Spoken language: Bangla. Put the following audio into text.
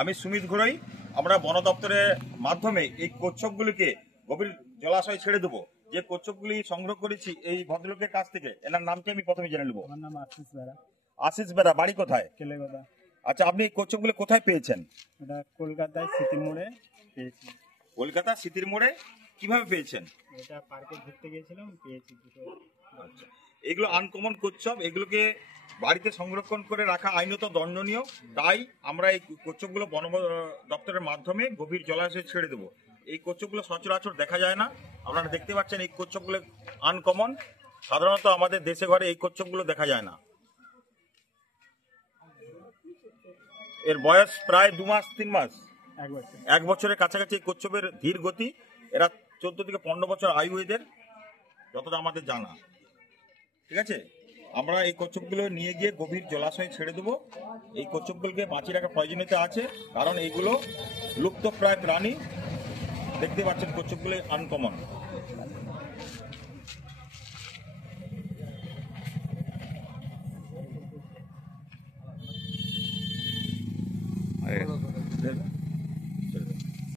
আমি সুমিত ঘোড়াই। আমরা বন দপ্তরের মাধ্যমে এই কচ্ছপগুলিকে গভীর জলাশয়ে ছেড়ে দেবো। যে কচ্ছপগুলি সংগ্রহ করেছি এই ভদ্রলোকের কাছ থেকে, এনার নামটি আমি প্রথমে জেনে নেবো। আমার নাম আশিস বেরা। আশিস বেরা, বাড়ি কোথায়? কেলেগোদা। আচ্ছা, আপনি এই কচ্ছপগুলো কোথায় পেয়েছেন? এটা কলকাতায় স্মৃতির মোড়ে পেয়েছি। কলকাতা স্মৃতির মোড়ে কিভাবে পেয়েছেন? এটা পার্কে ঘুরতে গিয়েছিলাম, পেয়েছি দুটো। আচ্ছা, এগুলো আনকমন কচ্ছপ, এগুলোকে বাড়িতে সংরক্ষণ করে রাখা আইনত দণ্ডনীয়। তাই আমরা এই কচ্ছপগুলো বন দপ্তরের মাধ্যমে গভীর জলাশয়ে ছেড়ে দেবো। এই কচ্ছপগুলো সচরাচর দেখা যায় না। আপনারা দেখতে পাচ্ছেন এই কচ্ছপগুলো আনকমন। সাধারণত আমাদের দেশে ঘরে এই কচ্ছপগুলো দেখা যায় না। এর বয়স প্রায় 2 মাস 3 মাস, 1 বছরের কাছাকাছি। এই কচ্ছপের ধীর গতি। এরা 14 থেকে 15 বছর আয়ু এদের, যতটা আমাদের জানা। ঠিক আছে, আমরা এই কচ্ছপগুলো নিয়ে গিয়ে গভীর জলাশয়ে ছেড়ে দেবো। এই কচ্ছপগুলোকে বাঁচিয়ে রাখার প্রয়োজনীয়তা আছে, কারণ এইগুলো লুপ্ত প্রায় প্রাণী। দেখতে পাচ্ছেন কচ্ছপগুলো আনকমন।